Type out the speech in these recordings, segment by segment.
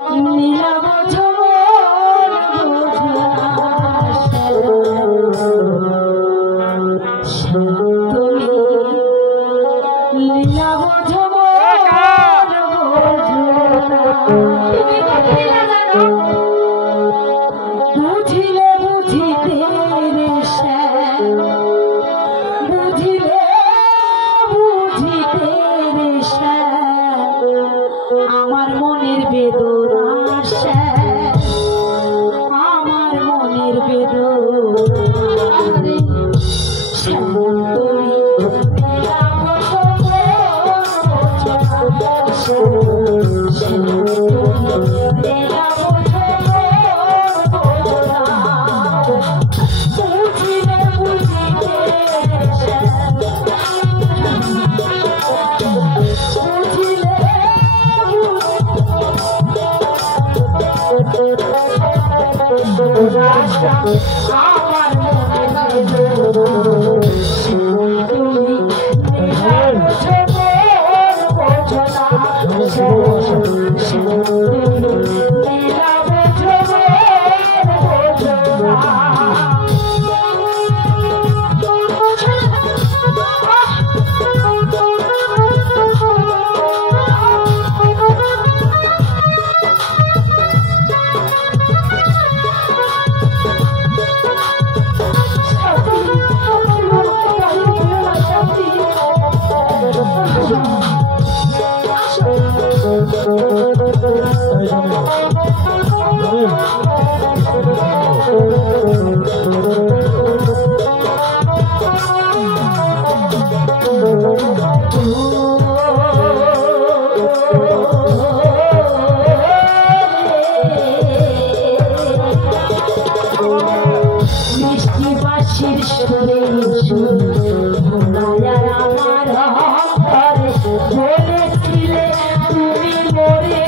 নীলাভ ঝমর তুমি নীলাভ ঝমর বুঝিলে বুঝিতে রে শ্যাম বুঝিলে বুঝিতে রে শ্যাম আমার মনের বেদনা শ্যাম আমার মনের বেদনা রে শ্যাম তুমি আমার মিষ্টি বাঁশির সুরে সুরে আমার ঘরে বলেছিলে তুমি মরে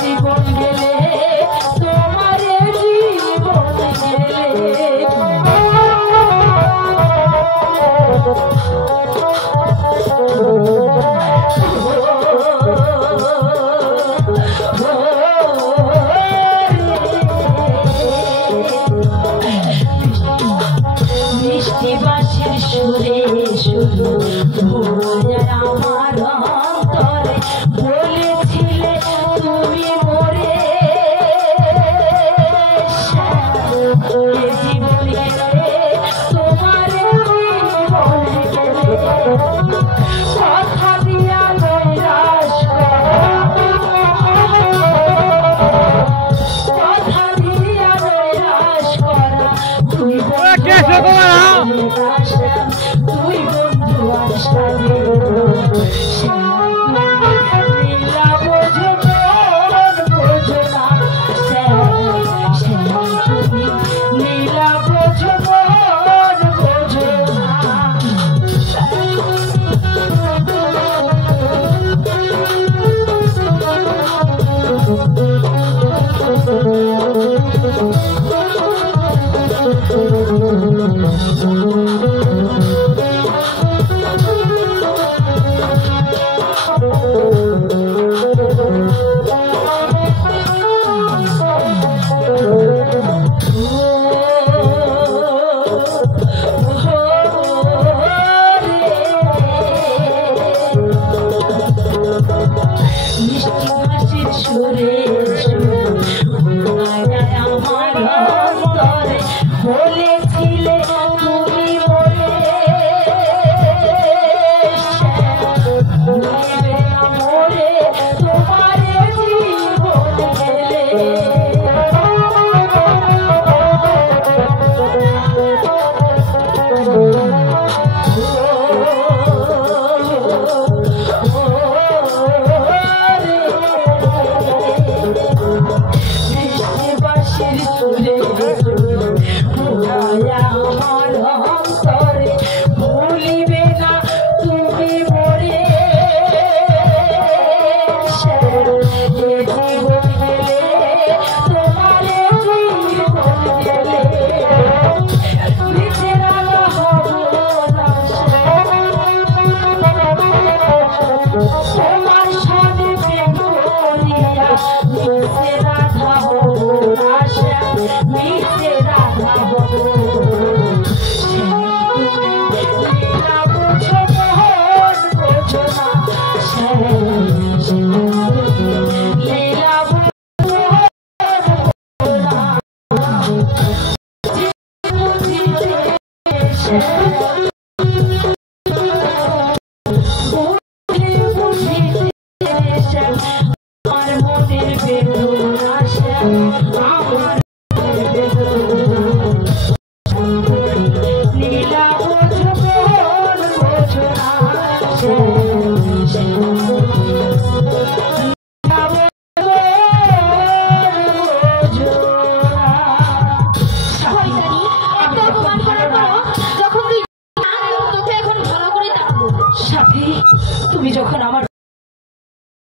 জীবন গেলে তোমার জীবন গেলে মিষ্টি বাঁশির সুরে সুরে আমার অন্তরে বলেছিলে তুমি মরে জীবন গেলে তোমার জীবন গেলে কথা দিয়া নৈরাশ কথা দিয়া নৈরাশ করা তুই তুই বন্ধু আসামে নীলা বোঝো বোঝো না তুমি নীলা বোঝো বোঝো না ভালোবেসে তুমি যখন আমার